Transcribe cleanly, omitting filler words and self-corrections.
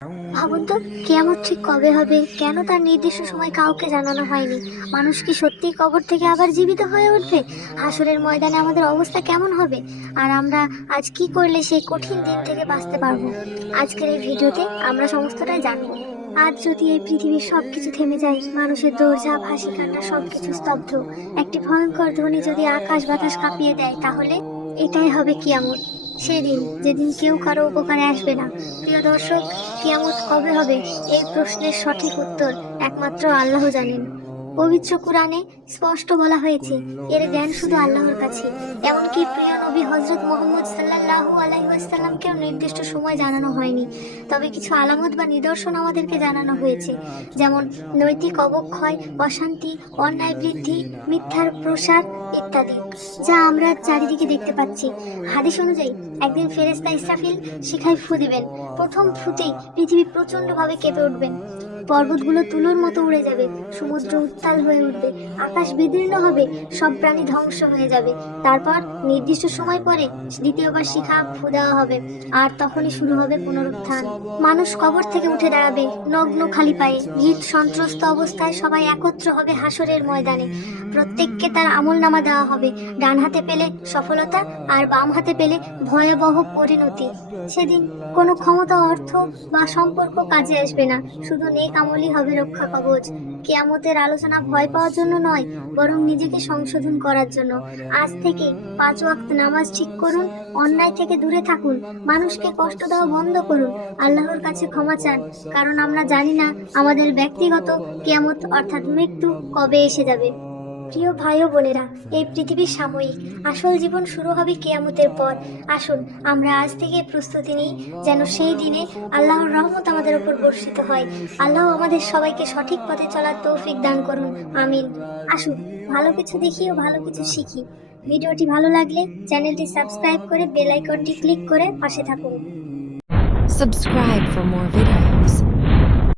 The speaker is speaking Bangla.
ভাবুন তো, কিয়ামত ঠিক কবে হবে, কেন তার নির্দিষ্ট সময় কাউকে জানানো হয়নি। মানুষ কি সত্যিই কবর থেকে আবার জীবিত হয়ে উঠবে? হাসরের ময়দানে আমাদের অবস্থা কেমন হবে? আর আমরা আজ কি করলে সেই কঠিন দিন থেকে বাঁচতে পারবো? আজকের এই ভিডিওতে আমরা সমস্তটাই জানবো। আজ যদি এই পৃথিবীর সবকিছু থেমে যায়, মানুষের দৌড়ঝাঁপ, হাসি কান্না সবকিছু স্তব্ধ, একটি ভয়ঙ্কর ধ্বনি যদি আকাশ বাতাস কাঁপিয়ে দেয়, তাহলে এটাই হবে কিয়ামত। সেদিন যেদিন কেউ কারো উপকারে আসবে না। প্রিয় দর্শক, কিয়ামত কবে হবে এই প্রশ্নের সঠিক উত্তর একমাত্র আল্লাহ জানেন। পবিত্র কুরআনে স্পষ্ট বলা হয়েছে, এর জ্ঞান শুধু আল্লাহর কাছে। এমনকি প্রিয় নবী হযরত মুহাম্মদ সাল্লাল্লাহু আলাইহি ওয়াসাল্লামকেও নির্দিষ্ট সময় জানানো হয়নি। তবে কিছু আলামত বা নিদর্শন আমাদেরকে জানানো হয়েছে, যেমন নৈতিক অবক্ষয়, অশান্তি, অন্যায় বৃদ্ধি, মিথ্যার প্রসার ইত্যাদি, যা আমরা চারিদিকে দেখতে পাচ্ছি। হাদিস অনুযায়ী একদিন ফেরেশতা ইসরাফিল শিখায় ফু দিবেন। প্রথম ফুতেই পৃথিবী প্রচন্ডভাবে কেঁপে উঠবেন, পর্বতগুলো তুলোর মতো উড়ে যাবে, সমুদ্র উত্তাল হয়ে উঠবে, আকাশ বিদীর্ণ হবে, সব প্রাণী ধ্বংস হয়ে যাবে। তারপর নির্দিষ্ট সময় পরে দ্বিতীয়বার শিখা ফু দেওয়া হবে, আর তখনই শুরু হবে পুনরুত্থান। মানুষ কবর থেকে উঠে দাঁড়াবে, নগ্ন খালি পায়ে, ভীত সন্ত্রস্ত অবস্থায় সবাই একত্র হবে হাসরের ময়দানে। প্রত্যেককে তার আমলনামা দেওয়া হবে, ডান হাতে পেলে সফলতা আর বাম হাতে পেলে ভয়াবহ পরিণতি। সেদিন কোনো ক্ষমতা, অর্থ বা সম্পর্ক কাজে আসবে না, শুধু নেক আমলই হবে রক্ষা কবচ। কিয়ামতের আলোচনা ভয় পাওয়ার জন্য নয়, বরং নিজেকে সংশোধন করার জন্য। আজ থেকে 5 ওয়াক্ত নামাজ ঠিক করুন, অন্যায় থেকে দূরে থাকুন, মানুষকে কষ্ট দেওয়া বন্ধ করুন, আল্লাহর কাছে ক্ষমা চান, কারণ আমরা জানি না আমাদের ব্যক্তিগত কিয়ামত অর্থাৎ মৃত্যু কবে এসে যাবে। প্রিয় ভাই ও বোনেরা, এই পৃথিবীর সাময়িক, আসল জীবন শুরু হবে কিয়ামতের পর। আসুন আমরা আজ থেকে প্রস্তুতি নিই, যেন সেই দিনে আল্লাহর রহমত আমাদের উপর বর্ষিত হয়। আল্লাহ আমাদের সবাইকে সঠিক পথে চলার তৌফিক দান করুন, আমিন। আসুন ভালো কিছু দেখি ও ভালো কিছু শিখি। ভিডিওটি ভালো লাগলে চ্যানেলটি সাবস্ক্রাইব করে বেল আইকনটি ক্লিক করে পাশে থাকুন। Subscribe for more videos.